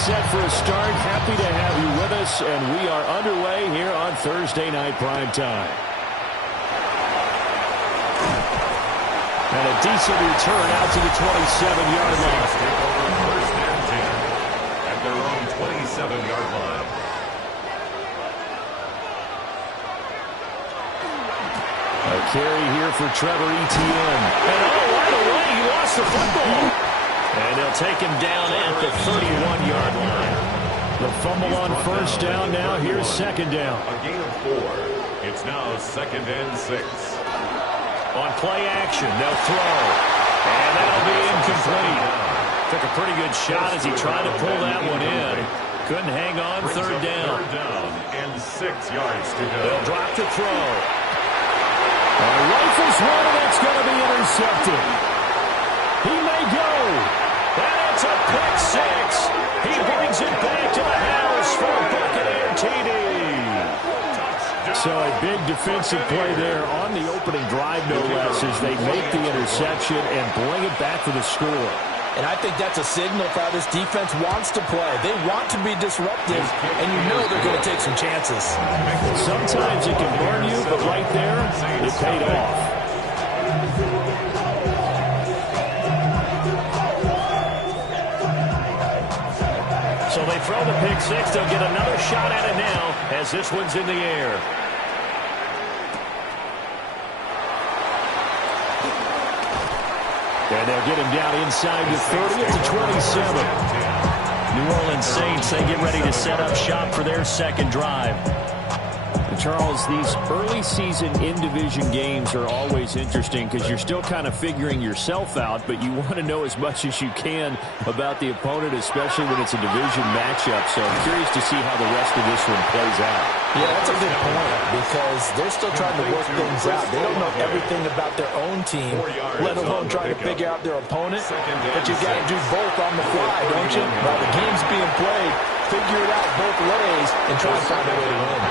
set for a start. Happy to have you with us, and we are underway here on Thursday Night Primetime. And a decent return out to the 27-yard line. First and 10 at their own 27-yard line. A carry here for Trevor Etienne. And right away, he lost the football. And they'll take him down at the 31-yard line. The fumble on first down now. Here's second down. A gain of 4. It's now second and 6. On play action, they'll throw. And that'll be incomplete. Took a pretty good shot as he tried to pull that one in. Couldn't hang on. Third down. Third down and 6 yards to go. They'll drop to throw. Rifles one, and that's going to be intercepted. He may go. And it's a pick six. He brings it back to the house for a Buccaneer TD. So a big defensive play there on the opening drive, no less, as they make the interception and bring it back for the score. And I think that's a signal for how this defense wants to play. They want to be disruptive, and you know they're going to take some chances. Sometimes it can burn you, but right there, it paid off. So they throw the pick six. They'll get another shot at it now as this one's in the air. And they'll get him down inside the 30 at the 27. New Orleans Saints, they get ready to set up shop for their second drive. And Charles, these early season in-division games are always interesting because you're still kind of figuring yourself out, but you want to know as much as you can about the opponent, especially when it's a division matchup. So I'm curious to see how the rest of this one plays out. Yeah, that's a good point because they're still trying to work things out. They don't know everything about their own team, let alone trying to figure out their opponent. But you've got to do both on the fly, don't you? While the game's being played, figure it out both ways and try to find a way to win.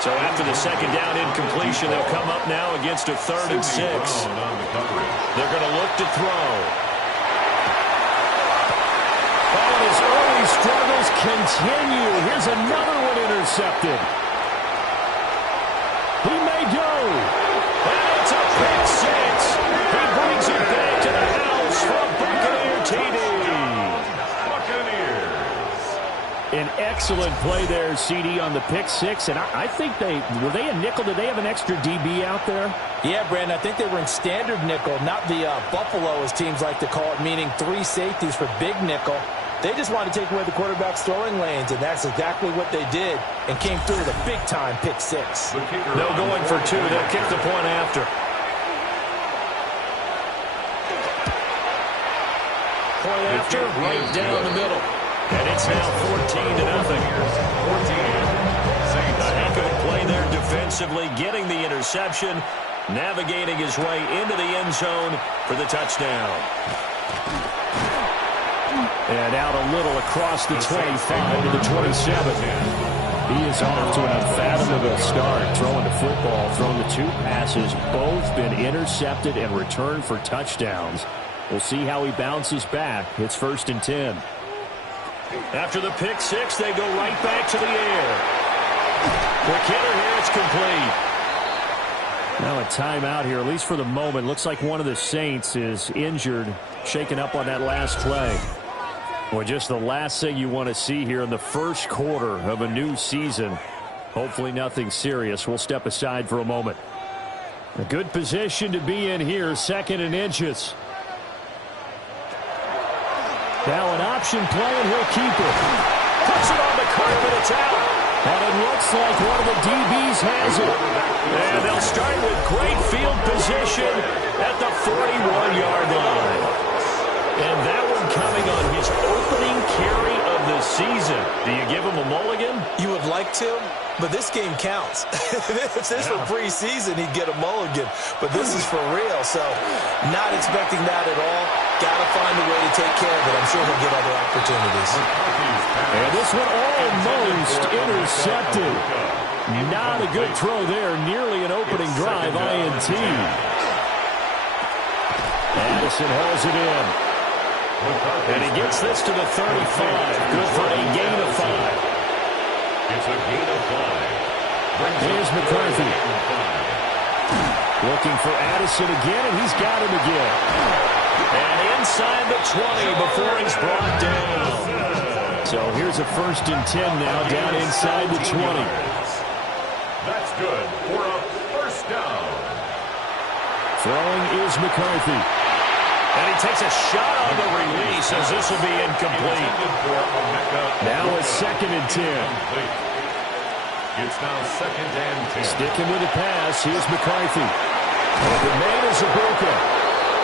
So after the second down incompletion, they'll come up now against a 3rd and 6. They're going to look to throw. Oh, his early struggles continue. Here's another one intercepted. He may go. And it's a pick six. He brings it back to the house for Buccaneer TD. An excellent play there, CD, on the pick six. And I think were they a nickel? Did they have an extra DB out there? Yeah, Brandon, I think they were in standard nickel, not the Buffalo, as teams like to call it, meaning 3 safeties for big nickel. They just wanted to take away the quarterback's throwing lanes, and that's exactly what they did and came through with a big-time pick six. No going for 2. They'll kick the point after. Point after, right down the middle. And it's now 14-0. A heck of a play there defensively, getting the interception, navigating his way into the end zone for the touchdown. And out a little across the 25 to the 27. He is off to an unfathomable start, throwing the football, throwing the 2 passes, both been intercepted and returned for touchdowns. We'll see how he bounces back. It's 1st and 10. After the pick six, they go right back to the air. Quick hitter here, it's complete. Now a timeout here, at least for the moment. Looks like one of the Saints is injured, shaken up on that last play. Well, just the last thing you want to see here in the first quarter of a new season. Hopefully nothing serious. We'll step aside for a moment. A good position to be in here, 2nd and inches. Now an option play, and he'll keep it. Puts it on the carpet, it's out. And it looks like one of the DBs has it. And they'll start with great field position at the 41-yard line. And that one coming on his opening carry of the season. Do you give him a mulligan? You would like to, but this game counts. If this were preseason, he'd get a mulligan. But this is for real, so not expecting that at all. Got to find a way to take care of it. I'm sure he'll get other opportunities. And this one almost intercepted. Not a good throw there. Nearly an opening drive, INT. Addison hauls it in. And he gets this to the 35. Good for a gain of 5. It's a gain of 5. Here's McCarthy. Looking for Addison again, and he's got him again. And inside the 20 before he's brought down. So here's a 1st and 10 now, down inside the 20. That's good for a 1st down. Throwing is McCarthy. And he takes a shot on the release as this will be incomplete. Now a 2nd and 10. It's now 2nd and 10. Sticking with the pass. Here's McCarthy. The man is Ibuka.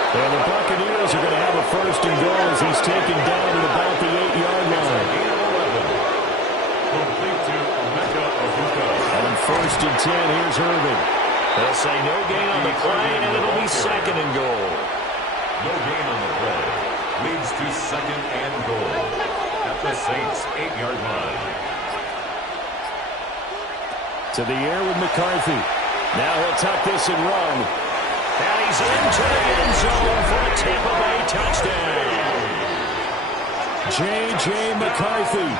And the Buccaneers are going to have a 1st and goal as he's taken down at about the 8-yard line. Complete to Ibuka. On 1st and 10, here's Irvin. They'll say no gain on the play, and it'll be 2nd and goal. No gain on the play. Leads to 2nd and goal. At the Saints' 8-yard line. To the air with McCarthy. Now he'll tuck this and run. And he's into the end zone for a Tampa Bay touchdown. J.J. McCarthy.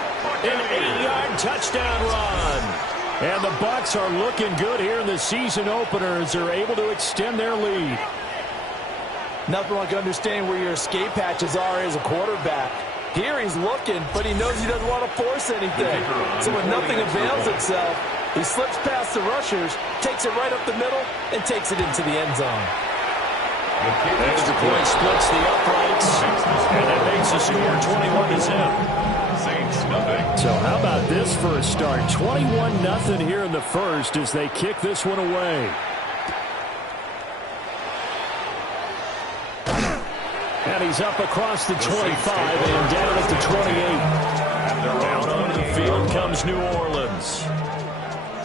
An 8-yard touchdown run. And the Bucs are looking good here in the season opener as they're able to extend their lead. Nothing like understanding where your escape hatches are as a quarterback. Here he's looking, but he knows he doesn't want to force anything. So when nothing avails itself, he slips past the rushers, takes it right up the middle, and takes it into the end zone. Extra point splits the uprights, and that makes the score 21-0. Saints nothing. So how about this for a start? 21-0 here in the first as they kick this one away. And he's up across the 25 and down at the 28. Down onto the field comes New Orleans.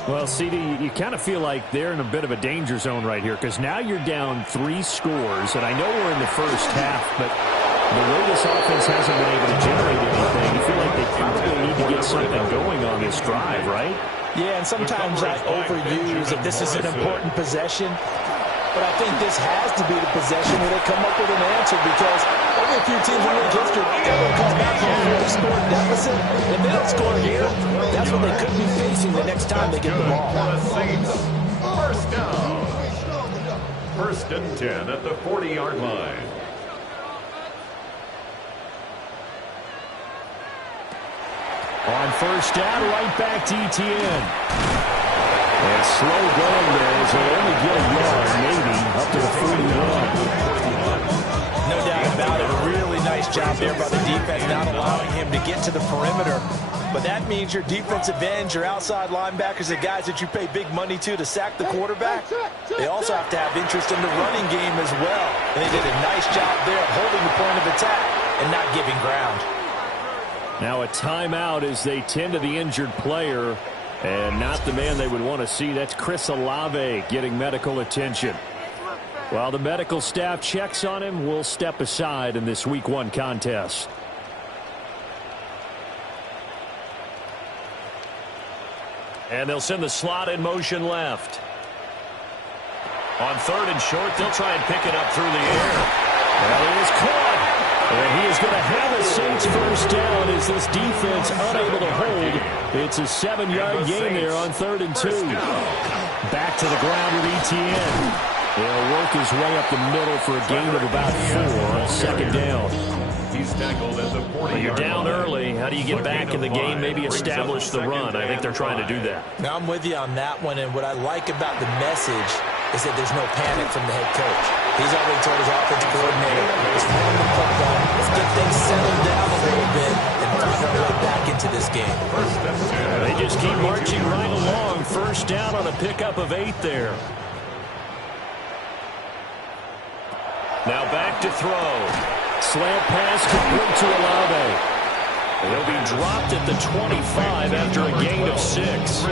Well, CD, you kind of feel like they're in a bit of a danger zone right here because now you're down 3 scores, and I know we're in the first half, but the way this offense hasn't been able to generate anything, you feel like they probably need to get something going on this drive, right? Yeah, and sometimes I overuse that this is an important possession. But I think this has to be the possession where they come up with an answer because only a few teams in league history ever come back from a 4-score deficit. If they don't score here, that's what they could be facing the next time they get the ball. 1st down. 1st and 10 at the 40-yard line. On 1st down, right back to ETN. And slow going there as they only get a yard, maybe, up to the 41. No doubt about it. A really nice job there by the defense, not allowing him to get to the perimeter. But that means your defensive ends, your outside linebackers, the guys that you pay big money to sack the quarterback, they also have to have interest in the running game as well. And they did a nice job there of holding the point of attack and not giving ground. Now a timeout as they tend to the injured player. And not the man they would want to see. That's Chris Olave getting medical attention. While the medical staff checks on him, we'll step aside in this Week 1 contest. And they'll send the slot in motion left. On 3rd and short, they'll try and pick it up through the air. Well, he is caught. And he is going to have a Saints 1st down as this defense unable to hold. It's a 7-yard gain there on 3rd and 2. Back to the ground with ETN. He'll work his way up the middle for a gain of about 4 on 2nd down. He's tackled at the 40-yard You're down line. early. How do you get back in the game? Maybe establish the run. I think they're trying to do that. Now, I'm with you on that one, and what I like about the message is that there's no panic from the head coach. He's already told his offensive coordinator, let's run the football, let's get things settled down a little bit, and find our way back into this game. They just keep marching right along. 1st down on a pickup of 8 there. Now back to throw. Slant pass complete to Olave. He'll be dropped at the 25 after a gain of 6.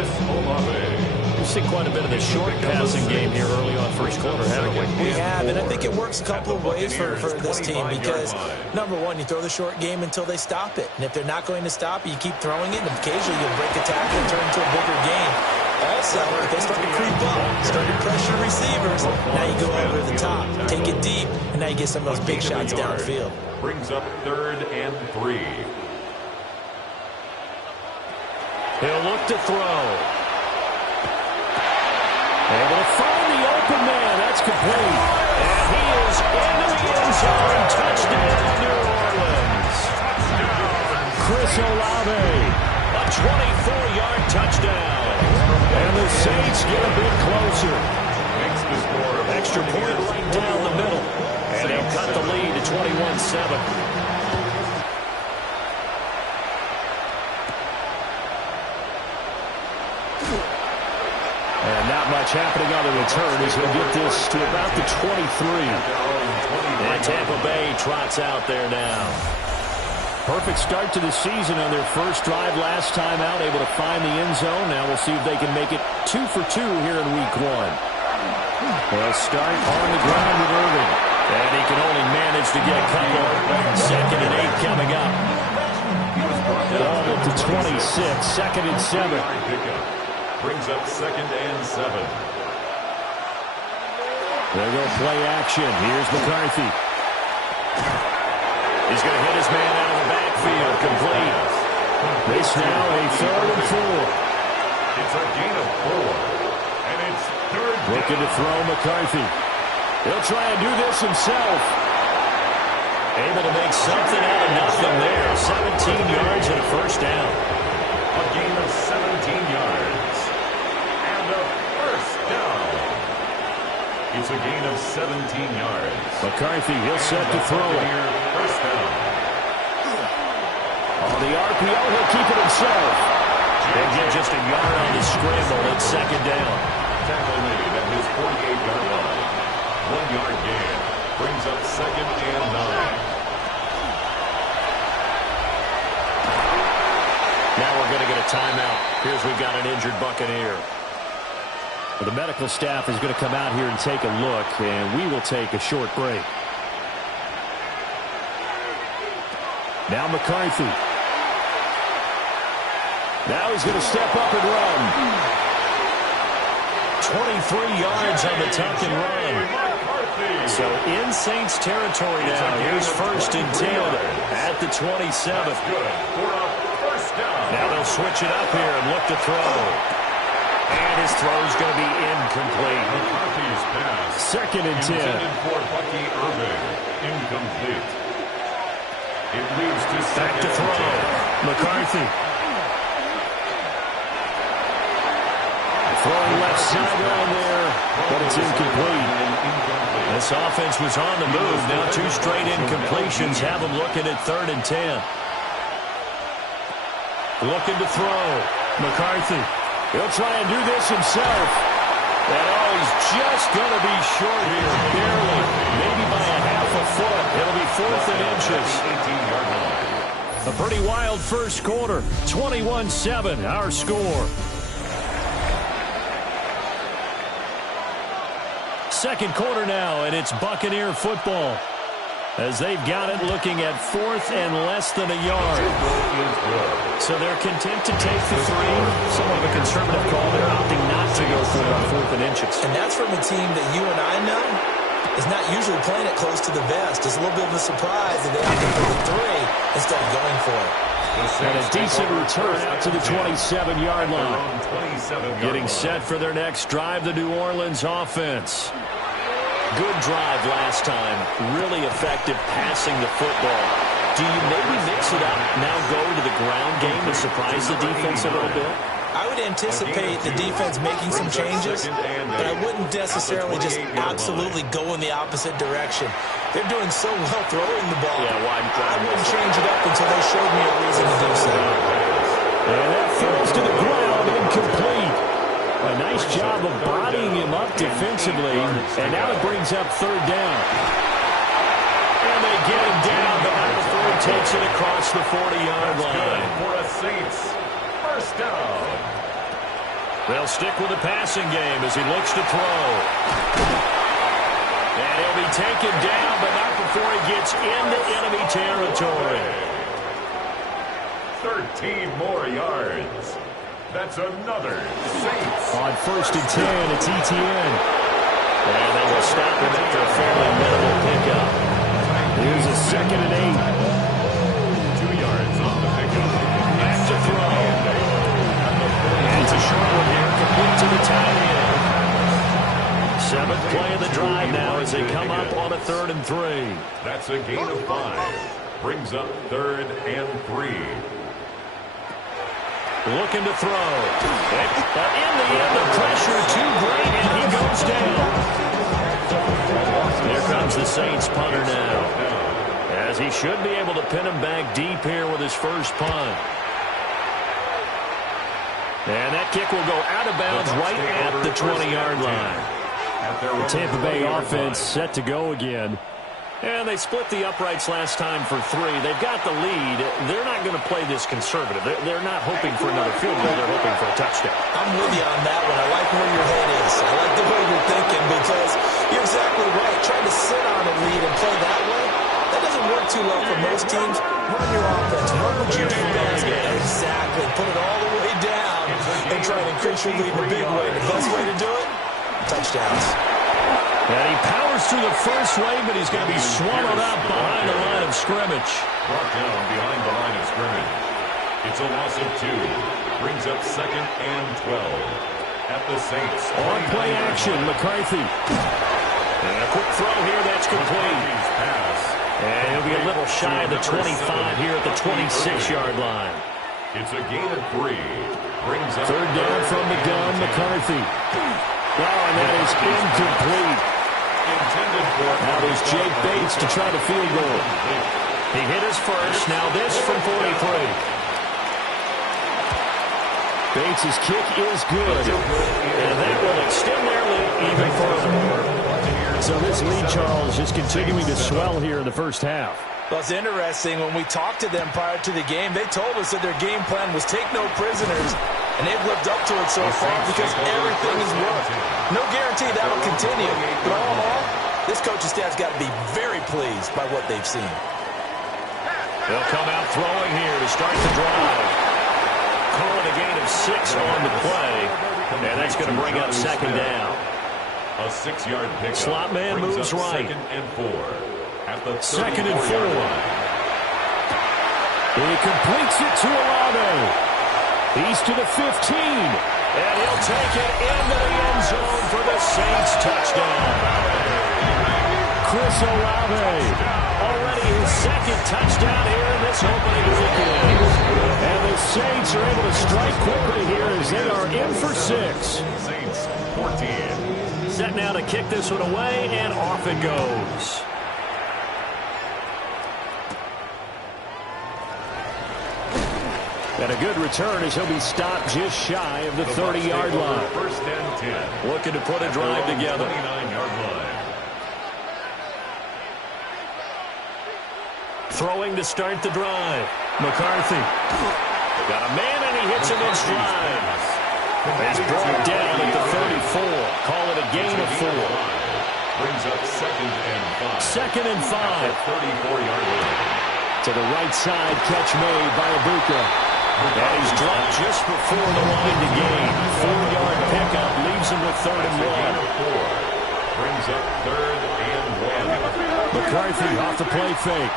We've seen quite a bit of the short passing game here early on first quarter, haven't we? We have, and I think it works a couple of ways for this team because, number one, you throw the short game until they stop it. And if they're not going to stop it, you keep throwing it, and occasionally you'll break a tackle and turn into a bigger game. Also, if they start to creep up, start to pressure receivers, now you go over the top, take it deep, and now you get some of those big shots downfield. Brings up 3rd and 3. He'll look to throw. Able to find the open man. That's complete. And he is into the end zone. Touchdown, New Orleans. Chris Olave. A 24-yard touchdown. And the Saints get a bit closer. Makes the score. Extra point right down the middle. And they'll cut the lead to 21-7. And not much happening on the return as he'll get this to about the 23. And Tampa Bay trots out there now. Perfect start to the season on their first drive last time out, able to find the end zone. Now we'll see if they can make it 2 for 2 here in week 1. They'll start on the ground with Irving. And he can only manage to get a couple. 2nd and 8 coming up. Ball at the 26, 2nd and 7. Brings up 2nd and 7. There go play action. Here's McCarthy. He's going to hit his man out of the backfield. Complete. This now a 3rd and 4. It's a gain of 4. And it's 3rd down. Looking to throw McCarthy. He'll try and do this himself. Able to make something out of nothing there. 17 yards and a first down. A gain of 17 yards. And a first down. It's a gain of 17 yards. McCarthy, he'll set to throw it. First down. On the RPO, he'll keep it himself. They'll get just a yard on the scramble at 2nd down. Tackle made at his 48-yard line. 1-yard gain. Brings up 2nd and 9. Now we're going to get a timeout. Here's we've got an injured Buccaneer. Well, the medical staff is going to come out here and take a look, and we will take a short break. Now McCarthy. Now he's going to step up and run. 23 yards on the tuck and run. So in Saints territory now. Here's 1st and 10 at the 27th. Now they'll switch it up here and look to throw. And his throw's going to be incomplete. 2nd and 10. For Bucky Irving. Incomplete. It leads to Back to throw. McCarthy. Throwing left sideline there, but it's incomplete. This offense was on the move. Now 2 straight incompletions have them looking at 3rd and 10. Looking to throw. McCarthy. He'll try and do this himself. And he's just going to be short here, barely. Maybe by a half a foot. It'll be 4th and inches. 18-yard line. A pretty wild first quarter. 21-7, our score. Second quarter now, and it's Buccaneer football. As they've got it looking at 4th and less than a yard. So they're content to take the 3. Somewhat of a conservative call. They're opting not to go for it on 4th and inches. And that's from a team that you and I know is not usually playing it close to the vest. It's a little bit of a surprise that they opted for the 3 instead of going for it. And a decent return out to the 27-yard line. Getting set for their next drive, the New Orleans offense. Good drive last time. Really effective passing the football. Do you maybe mix it up, now go to the ground game and surprise the defense a little bit? I would anticipate the defense making some changes, but I wouldn't necessarily just absolutely go in the opposite direction. They're doing so well throwing the ball. Yeah, I wouldn't change it up until they showed me a reason to do so. And that falls to the ground, incomplete. A nice job of bodying him up defensively, and now it brings up 3rd down. And they get him down, but not before he takes it across the 40-yard line. For a Saints first down. They'll stick with the passing game as he looks to throw. And he'll be taken down, but not before he gets into enemy territory. 13 more yards. That's another Saints. On 1st and 10, it's ETN. And they will stop him after a fairly minimal pickup. Here's a 2nd and 8. 2 yards on the pickup. Back to throw. And it's a short one here, complete to the tight end. 7th play of the drive now as they come up on a 3rd and 3. That's a gain of 5. Brings up 3rd and 3. Looking to throw. But in the end, the pressure too great, and he goes down. Here comes the Saints punter now, as he should be able to pin him back deep here with his first punt. And that kick will go out of bounds right at the 20-yard line. The Tampa Bay offense set to go again. And they split the uprights last time for 3. They've got the lead. They're not going to play this conservative. They're not hoping for another field goal. They're hoping for a touchdown. I'm with you on that one. I like where your head is. I like the way you're thinking because you're exactly right. Trying to sit on a lead and play that way, that doesn't work too well for most teams. Run your offense. Run what you do best. Exactly. Put it all the way down and try to increase your lead in a big way. The best way to do it, touchdowns. And he powers through the first wave, but he's going to be swallowed up behind the line of scrimmage. Brought down behind the line of scrimmage. It's a loss of 2. Brings up 2nd and 12. At the Saints. On play action, McCarthy. And a quick throw here, that's complete. And he'll be a little shy of the 25 here at the 26-yard line. It's a gain of 3. Brings up 3rd down from the gun, McCarthy. Oh, and that is incomplete. Now there's Jake Bates to try the field goal. He hit his first. Now this from 43. Bates' kick is good. And that will extend their lead even further. So this lead, Charles, is continuing to swell here in the first half. Well, it's interesting. When we talked to them prior to the game, they told us that their game plan was take no prisoners, and they've lived up to it so far because everything has worked. No guarantee that will continue, but all in all, this coaching staff's got to be very pleased by what they've seen. They'll come out throwing here to start the drive. Call it a gain of 6 on the play, and that's going to bring up 2nd down. A 6-yard pickup. Slot man moves right. 2nd and 4. At the 2nd and 4. He completes it to Olave. He's to the 15. And he'll take it into the end zone for the Saints touchdown. Chris Olave. Already his 2nd touchdown here in this opening weekend. And the Saints are able to strike quickly here as they are in for 6. Saints 14. Set now to kick this one away, and off it goes. And a good return as he'll be stopped just shy of the 30-yard line. 1st and 10. Looking to put a drive together. 29-yard line. Throwing to start the drive. McCarthy. Got a man, and he hits him in stride. He's brought down at the 34. Call it a gain of 4. Brings up 2nd and 5. 2nd and 5. 34-yard line. To the right side, catch made by Ibuka. And he's dropped just before the line to gain. 4-yard pickup leaves him with 3rd and 1. 4. Brings up 3rd and 1. McCarthy off the play fake.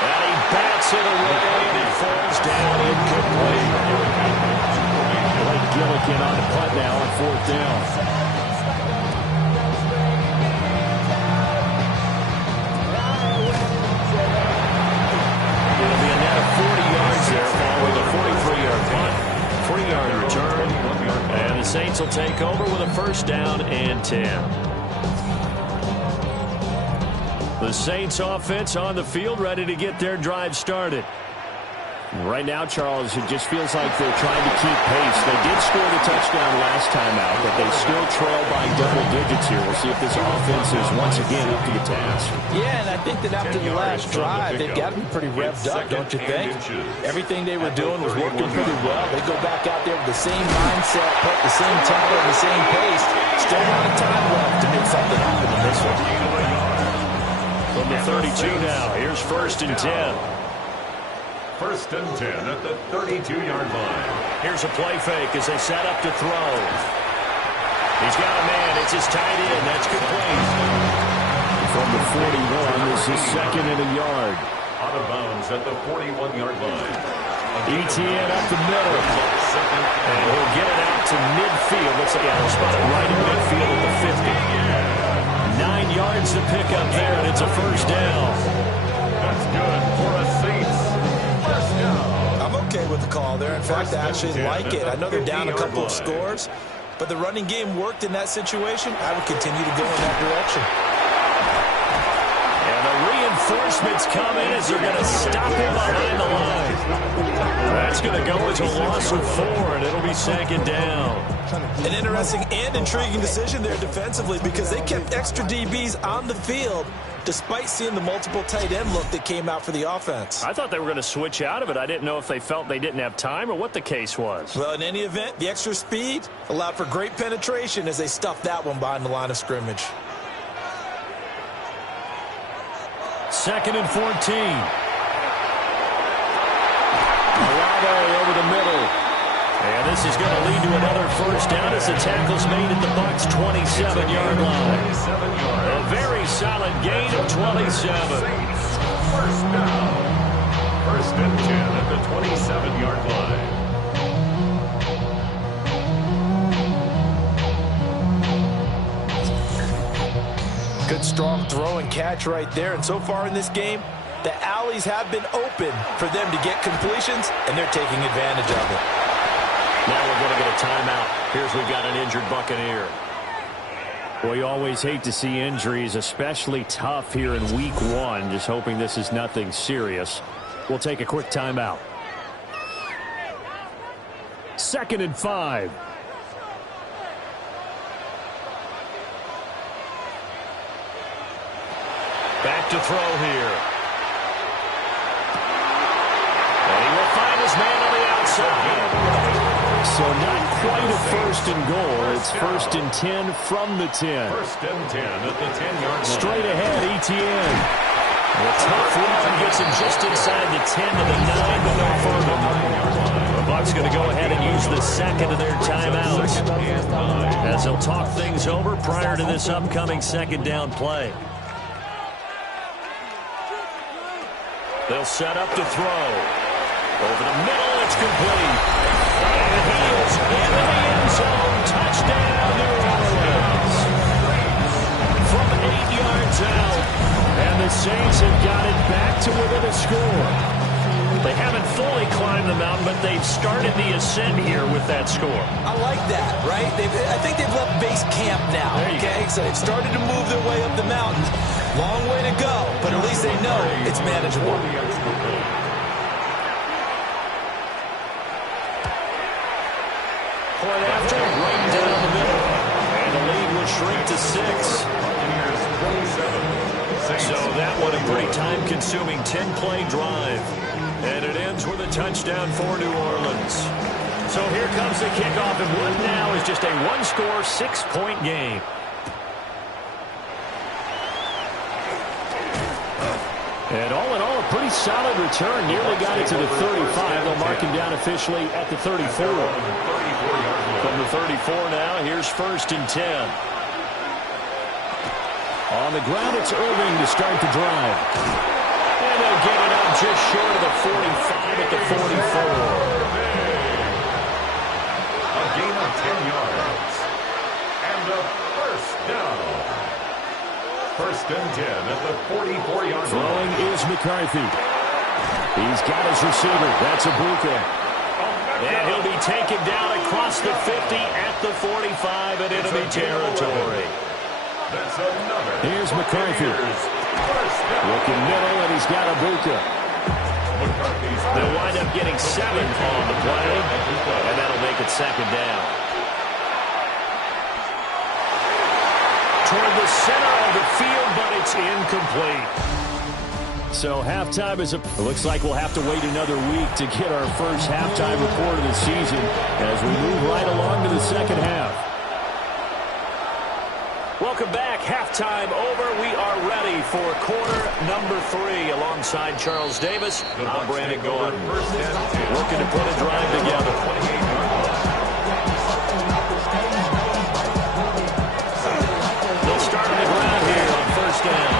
And he bats it away, and it falls down incomplete. Blake Gillikin on the punt now on 4th down. It'll be a net of 40 yards there following a 43-yard punt. 3-yard return. And the Saints will take over with a 1st down and 10. The Saints offense on the field, ready to get their drive started. Right now, Charles, it just feels like they're trying to keep pace. They did score the touchdown last time out, but they still trail by double digits here. We'll see if this offense is once again up to the task. Yeah, and I think that after the last drive, they've got to be pretty revved up, don't you think? Everything they were doing was working pretty well. They go back out there with the same mindset, put the same tempo, the same pace. Still a lot of time left to make something happen in this one. From the 32 now, here's 1st and 10. First and 10 at the 32-yard line. Here's a play fake as they set up to throw. He's got a man. It's his tight end. That's complete. From the 41, this is second and a yard. Out of bounds at the 41-yard line. ETN up the middle. And he'll get it out to midfield. Looks like he'll spot it right in midfield at the 50. 9 yards to pick up there, and it's a first down. That's good for a Saints first down. I'm okay with the call there. In fact, I actually like it. I know they're down a couple of scores, but the running game worked in that situation. I would continue to go in that direction. And the reinforcements come in as they're going to stop him behind the line. That's going to go as a loss of 4, and it'll be second down. An interesting and intriguing decision there defensively because they kept extra DBs on the field despite seeing the multiple tight end look that came out for the offense. I thought they were going to switch out of it. I didn't know if they felt they didn't have time or what the case was. Well, in any event, the extra speed allowed for great penetration as they stuffed that one behind the line of scrimmage. Second and 14. Olave over the middle. And this is going to lead to another first down as the tackle's made at the Bucs' 27-yard line. A very solid gain of 27. First down. First and 10 at the 27-yard line. Good strong throw and catch right there. And so far in this game, the alleys have been open for them to get completions, and they're taking advantage of it. Now we're going to get a timeout. Here's we've got an injured Buccaneer. Well, you always hate to see injuries, especially tough here in week 1. Just hoping this is nothing serious. We'll take a quick timeout. Second and 5. Back to throw here. And he will find his man on the outside. So not quite a first and goal. It's first and 10 from the 10. First and 10 at the 10-yard line. Straight ahead, ETN. The tough run gets him just inside the 10 to the 9, but no further. The Bucs going to go ahead and use the second of their timeouts as they'll talk things over prior to this upcoming second down play. They'll set up to throw. Over the middle, it's complete. And he is in the end zone. Touchdown, New Orleans. From 8 yards out. And the Saints have got it back to within a score. They haven't fully climbed the mountain, but they've started the ascent here with that score. I like that, right? I think they've left base camp now, okay? So they've started to move their way up the mountain. Long way to go, but at least they know it's manageable. Point after, right down the middle. And the lead will shrink to 6. So that one a pretty time-consuming 10-play drive. And it ends with a touchdown for New Orleans. So here comes the kickoff, and what now is just a one-score, 6-point game. And all in all, a pretty solid return. Nearly got it to the 35. They'll mark him down officially at the 34. From the 34 now, here's first and 10. On the ground, it's Irving to start the drive. And they'll get it up just short of the 45 at the 44. A gain of 10 yards. And a first down. First and 10 at the 44-yard line. Throwing is McCarthy. He's got his receiver. That's Ibuka. And he'll be taken down across the 50 at the 45 and enemy territory. That's another. Here's McCarthy. Looking middle, and he's got Ibuka. They'll wind up getting 7 on the play, and that'll make it second down. Toward the center of the field, but it's incomplete. So halftime is it looks like we'll have to wait another week to get our first halftime report of the season as we move right along to the second half. Welcome back. Halftime over. We are ready for quarter number 3. Alongside Charles Davis, I'm Brandon Gordon. Looking to put a drive together. They'll start on the ground here on first down.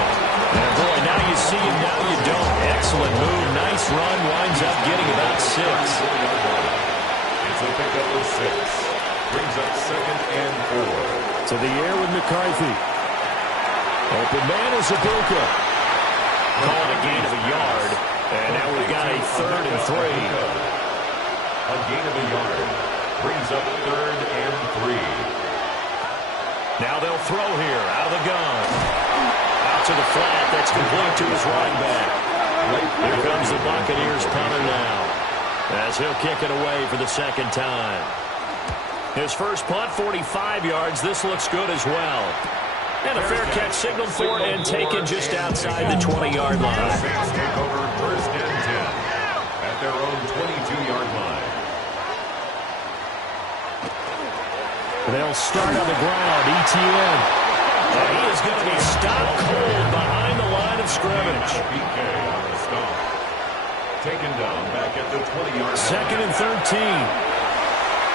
And boy, now you see him, now you don't. Excellent move. Nice run. Winds up getting about 6. It's a pickup of 6. Brings up second and 4. To the air with McCarthy. Open man is Buca. Call it a gain of a yard. And now we've got a 3rd and 3. A gain of a yard. Brings up 3rd and 3. Now they'll throw here out of the gun. Out to the flat. That's complete to his running back. Here comes the Buccaneers punter now, as he'll kick it away for the second time. His first punt, 45 yards. This looks good as well. And a fair catch signaled for and taken just outside the 20-yard line. The Saints take over first and 10 at their own 22-yard line. They'll start on the ground. ETN. And he is going to be stopped cold behind the line of scrimmage. PK on the stop. Taken down back at the 20-yard line. Second and 13.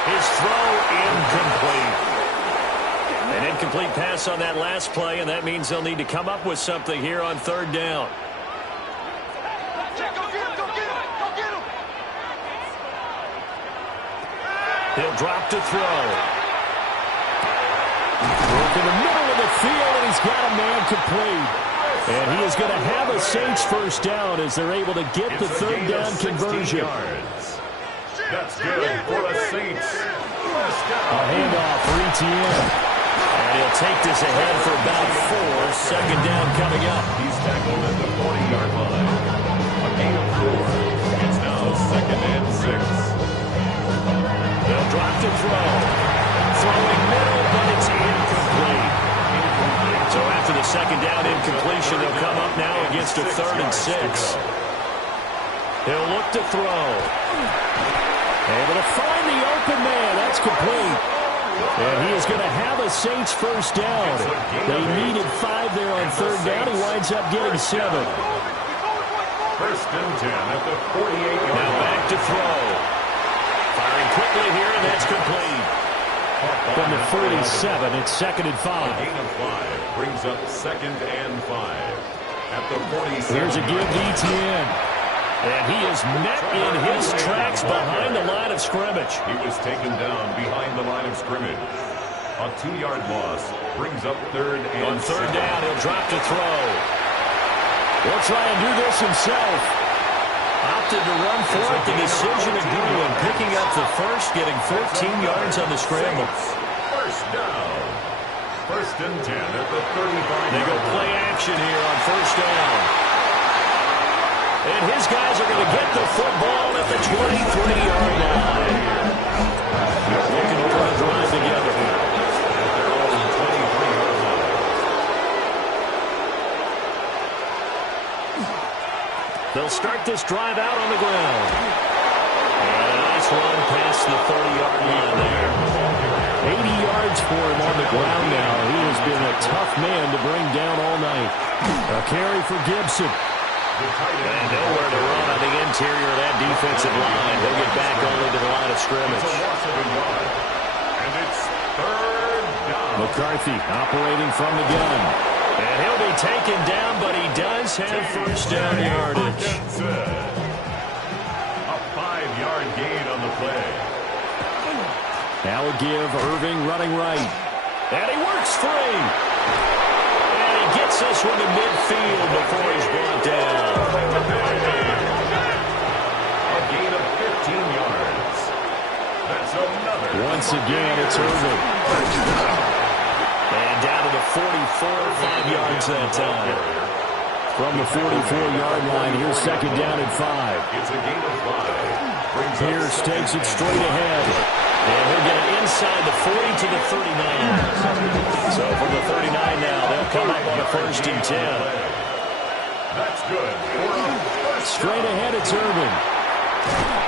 His throw incomplete. An incomplete pass on that last play, and that means they'll need to come up with something here on third down. He'll drop to throw. Broke in the middle of the field, and he's got a man complete. And he is going to have a Saints first down as they're able to get the third down conversion. That's good for the Saints. A handoff for ETN. And he'll take this ahead for about 4. Second down coming up. He's tackled at the 40-yard line. A gain of 4. It's now second and 6. They'll drop to throw. Throwing middle, but it's incomplete. So after the second down incompletion, they'll come up now against a 3rd and 6. He'll look to throw. Able to find the open man. That's complete. And he is going to have a Saints first down. They needed 5 there on third down. He winds up getting 7. First and 10 at the 48-yard line. Now back to throw. Firing quickly here, and that's complete. From the 47, it's second and 5. A gain of 5 brings up second and 5 at the 47. Here's a give to ETN. And he is met in his tracks behind the line of scrimmage. He was taken down behind the line of scrimmage. A 2-yard loss brings up third and on third down, he'll drop to throw. He'll try and do this himself. Opted to run for it. The decision to do and picking up the first, getting 14 yards on the scramble. First down. First and 10 at the 35. They go play action here on first down. And his guys are going to get the football at the 23-yard line. Looking to put a drive together. They'll start this drive out on the ground. And a nice run past the 30-yard line there. 80 yards for him on the ground now. He has been a tough man to bring down all night. A carry for Gibson. And nowhere to run on the interior of that defensive line. He'll get back only to the line of scrimmage. It's a loss of a yard. And it's third down. McCarthy operating from the gun. And he'll be taken down, but he does have first down yardage. A 5-yard gain on the play. Now a give, Irving running right. And he works free. And he gets this one to midfield before he's brought down. A gain of 15 yards. That's another. Once again, it's Irving. And down to the 44, 5 yards that time. From the 44-yard line, here's second down and 5. It's a gain of 5. Pierce takes it straight ahead. And he'll get it inside the 40 to the 39. So from the 39 now, they'll come up on a first and 10. That's good. Straight ahead, it's Irving.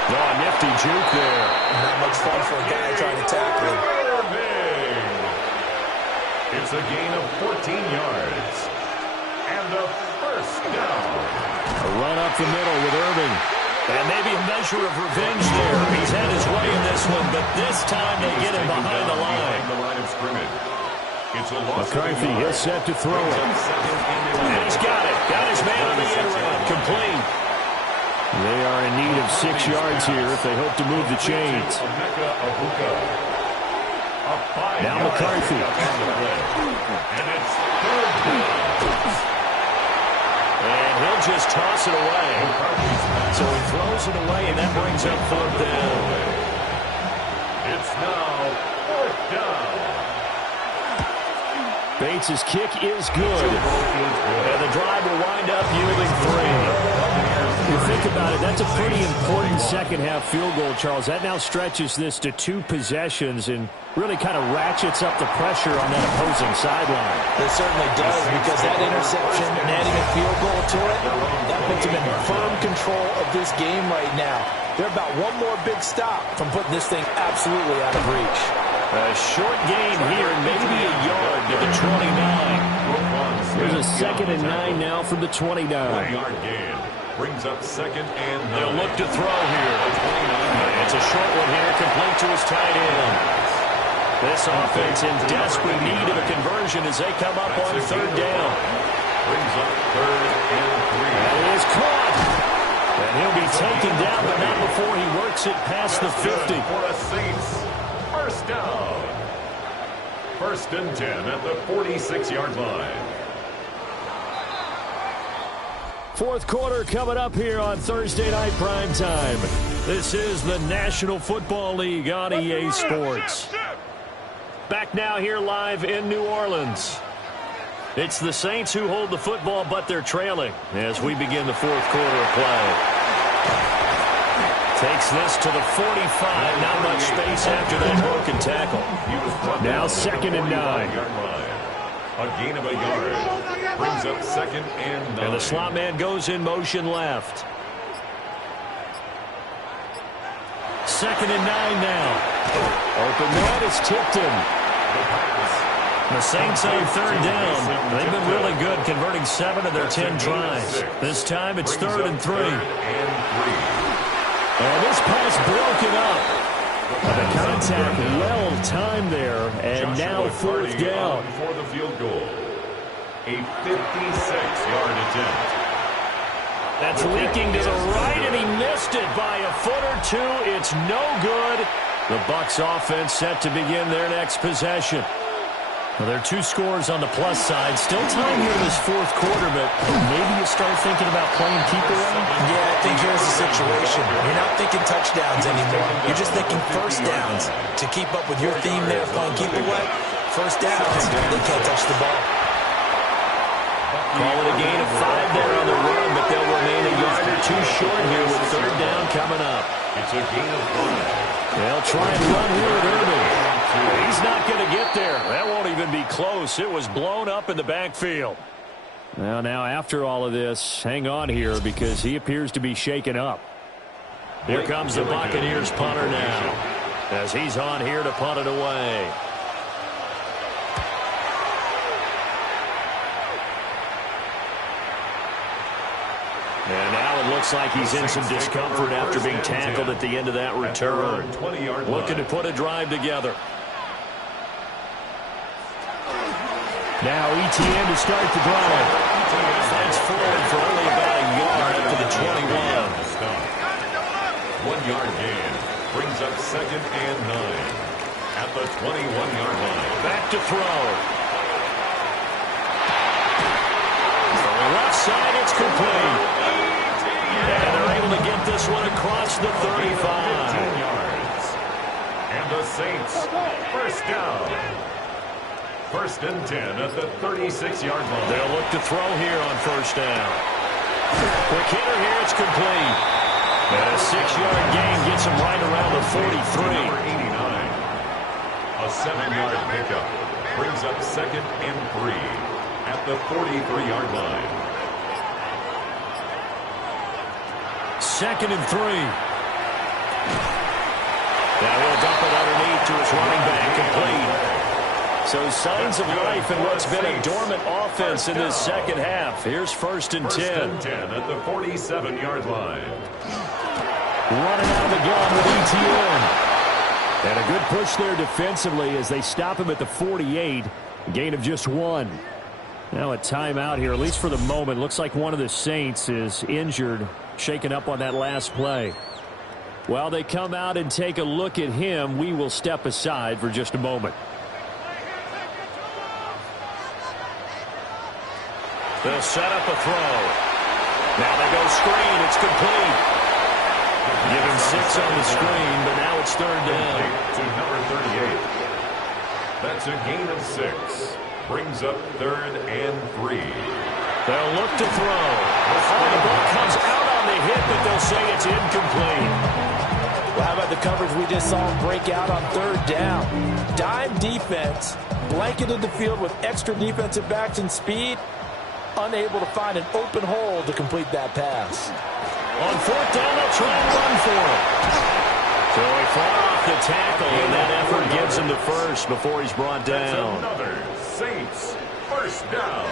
Oh, a nifty juke there. Not much fun for a guy trying to tackle him. It's It's a gain of 14 yards. And a first down. A run up the middle with Irving. And maybe a measure of revenge there. He's had his way in this one, but this time they get him behind the line. The line of scrimmage. It's a loss. McCarthy is set to throw it. And he's got it. Got his man on the end route. Complete. They are in need of 6 yards here if they hope to move the chains. Now McCarthy. And it's third down. And he'll just toss it away. So he throws it away, and that brings up fourth down. It's now fourth down. Bates' kick is good. And the drive will wind up yielding 3. You think about it, that's a pretty important second-half field goal, Charles. That now stretches this to 2 possessions and really kind of ratchets up the pressure on that opposing sideline. It certainly does, because that interception and adding a field goal to it, that puts them in firm control of this game right now. They're about one more big stop from putting this thing absolutely out of reach. A short gain here, maybe a yard to the 29. There's a 2nd and 9 now from the 29. 1-yard gain. Brings up 2nd and 9. They'll look to throw here. It's a short one here, complete to his tight end. This offense in desperate need of a conversion as they come up on 3rd down. Brings up 3rd and 3. That is caught. And he'll be taken down, but not before he works it past the 50. For the Saints, first down. 1st and 10 at the 46-yard line. 4th quarter coming up here on Thursday Night Primetime. This is the National Football League on EA Sports. Back now here live in New Orleans. It's the Saints who hold the football, but they're trailing as we begin the 4th quarter of play. Takes this to the 45. Not much space after that broken tackle. Now 2nd and 9. A gain of a yard. Brings up 2nd and 9. And the slot man goes in motion left. 2nd and 9 now. Open man is tipped him. The Saints on 3rd down. They've been really good, converting 7 of their 10 tries. This time it's 3rd and 3. And this pass broken up. The contact well timed there, and now 4th down. For the field goal. A 56-yard attempt. That's leaking to the right, and he missed it by a foot or 2. It's no good. The Bucs offense set to begin their next possession. Well, there are 2 scores on the plus side. Still time here in this 4th quarter, but maybe you start thinking about playing keep away? Yeah, I think here's the situation. You're not thinking touchdowns anymore. You're just thinking first downs. To keep up with your theme there playing keep away, first downs, they can't touch the ball. Call it a gain of 5 there on the run, but they'll remain a yard or 2 short here with 3rd down coming up. It's a gain of 1. They'll try and run here with Irving. He's not going to get there. That won't even be close. It was blown up in the backfield. Well, now after all of this, hang on here because he appears to be shaken up. Here comes the Buccaneers punter now as he's on here to punt it away. And now it looks like he's in some discomfort after being tackled at the end of that return. Looking to put a drive together. Now ETN to start the drive. Fights forward for only about a yard up to the 21. 1-yard gain. Brings up 2nd and 9. At the 21-yard line. Back to throw. From the left side, it's complete. And they're able to get this one across the 35. 15 yards. And the Saints, first down. 1st and 10 at the 36-yard line. They'll look to throw here on 1st down. Quick hitter here, it's complete. And a 6-yard gain gets him right around the 43. Number 89. A 7-yard pickup. Brings up 2nd and 3 at the 43-yard line. 2nd and 3. Now he'll dump it underneath to his running back, complete. So signs of life in what's been a dormant offense in this second half. Here's 1st and 10. First and 10 at the 47-yard line. Running out of the gun with ETN. And a good push there defensively as they stop him at the 48. Gain of just 1. Now a timeout here, at least for the moment. Looks like one of the Saints is injured, shaken up on that last play. While they come out and take a look at him, we will step aside for just a moment. They'll set up a throw. Now they go screen. It's complete. Given 6 on the screen, but now it's 3rd down. To number 38. That's a gain of 6. Brings up 3rd and 3. They'll look to throw. The ball comes out on the hit, but they'll say it's incomplete. Well, how about the coverage we just saw break out on 3rd down? Dime defense, blanketed the field with extra defensive backs and speed, unable to find an open hole to complete that pass. On 4th down, they'll try and run for it. So he fought off the tackle, and that effort gives him the first before he's brought down. That's another Saints 1st down.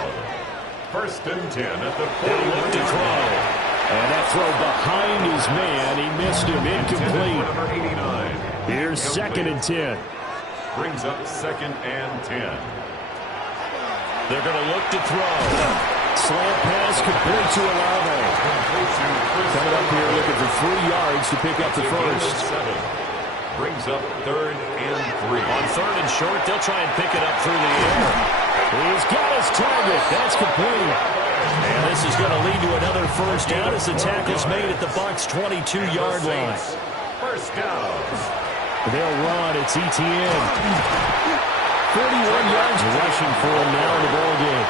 1st and 10 at the 40. They'll look to throw. And that throw behind his man. He missed him. Incomplete. Number 89. Here's 2nd and 10. Brings up 2nd and 10. They're going to look to throw. Slant pass complete to Olave. Coming up here looking for 3 yards to pick up the first. Brings up 3rd and 3. On 3rd and short, they'll try and pick it up through the air. He's got his target. That's complete. And this is going to lead to another 1st down as the tackle's made at the Bucs' 22-yard line. 1st down. They'll run. It's ETN. 41 yards rushing for him now in the ballgame.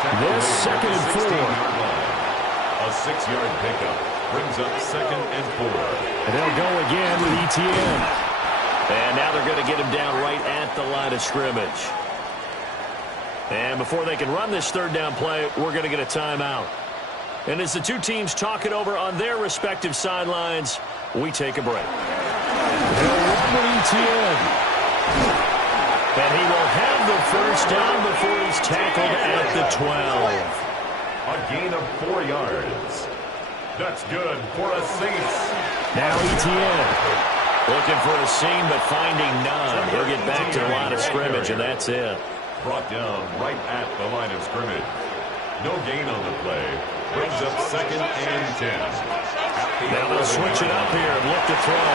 This 2nd and 4. A 6-yard pickup brings up 2nd and 4. And they'll go again with ETN. And now they're going to get him down right at the line of scrimmage. And before they can run this 3rd down play, we're going to get a timeout. And as the two teams talk it over on their respective sidelines, we take a break. They'll run with ETN. And he will have the 1st down before he's tackled at the 12. A gain of 4 yards. That's good for a Saints. Now ETN. Looking for a seam, but finding none. He'll get back to the line of scrimmage, and that's it. Brought down right at the line of scrimmage. No gain on the play. Brings up 2nd and 10. Now they'll switch it up here and look to throw.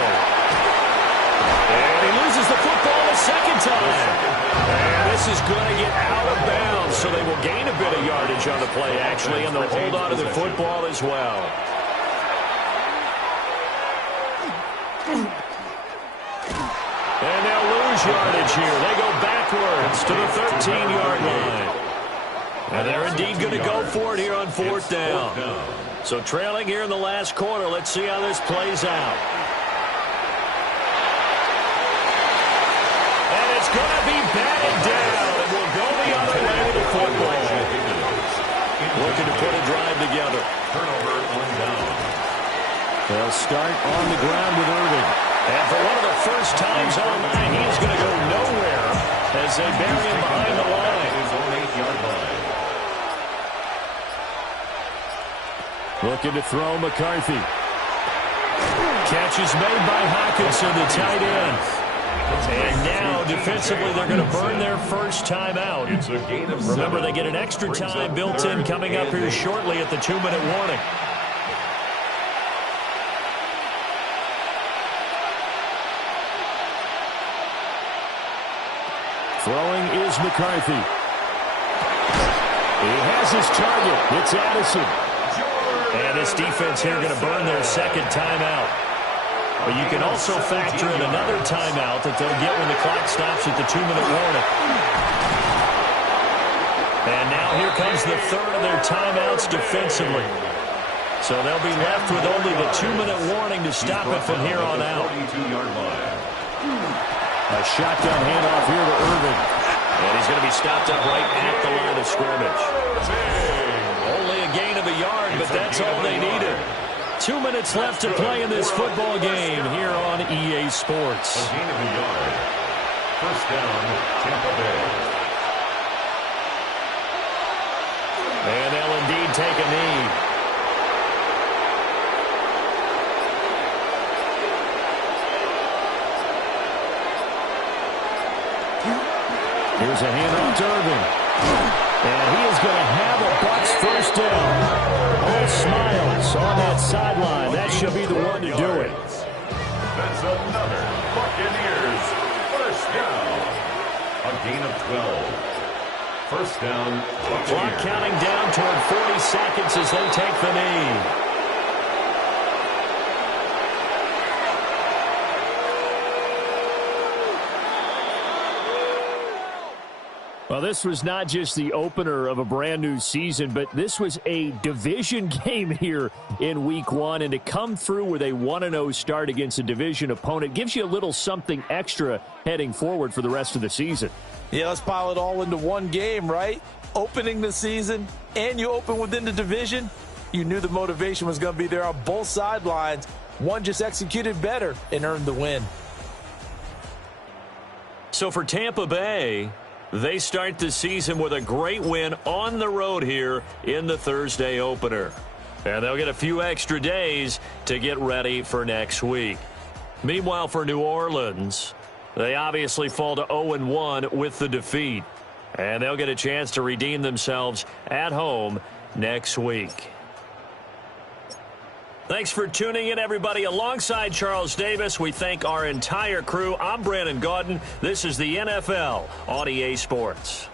And he loses the football a 2nd time. And this is going to get out of bounds, so they will gain a bit of yardage on the play, actually, and they'll hold on to the football as well. And they'll lose yardage here. They go backwards to the 13-yard line. And they're indeed going to go for it here on 4th down. So trailing here in the last quarter. Let's see how this plays out. And it's going to be batted down. And we'll go the other way with the football. Looking to put a drive together. Turnover on down. They'll start on the ground with Irving. And for one of the first times online, he is going to go nowhere as they bury him behind the line. His own 8-yard line. Looking to throw McCarthy. Catch is made by Hawkinson, the tight end. And now, defensively, they're going to burn their first time out. It's a gain of 7. Remember, they get an extra time built in coming up here shortly at the 2-minute warning. Throwing is McCarthy. He has his target. It's Addison. And this defense here going to burn their 2nd timeout. But you can also factor in another timeout that they'll get when the clock stops at the 2-minute warning. And now here comes the 3rd of their timeouts defensively. So they'll be left with only the 2-minute warning to stop it from here on out. 42-yard line. A shotgun handoff here to Irving. And he's going to be stopped up right at the line of scrimmage. Only a gain of a yard, but that's all they needed. 2 minutes left to play in this football game here on EA Sports. A gain of a yard. 1st down, Tampa Bay. Here's a handoff to Irvin. And he is going to have a Bucs first down. All smiles on that sideline. That should be the one to do it. That's another Buccaneers first down. A gain of 12. First down, Buccaneers. Clock counting down toward 40 seconds as they take the knee. Well, this was not just the opener of a brand new season, but this was a division game here in week 1. And to come through with a 1-0 start against a division opponent gives you a little something extra heading forward for the rest of the season. Yeah, let's pile it all into one game, right? Opening the season, and you open within the division. You knew the motivation was going to be there on both sidelines. One just executed better and earned the win. So for Tampa Bay, they start the season with a great win on the road here in the Thursday opener. And they'll get a few extra days to get ready for next week. Meanwhile, for New Orleans, they obviously fall to 0-1 with the defeat. And they'll get a chance to redeem themselves at home next week. Thanks for tuning in, everybody. Alongside Charles Davis, we thank our entire crew. I'm Brandon Gaudin. This is the NFL on EA Sports.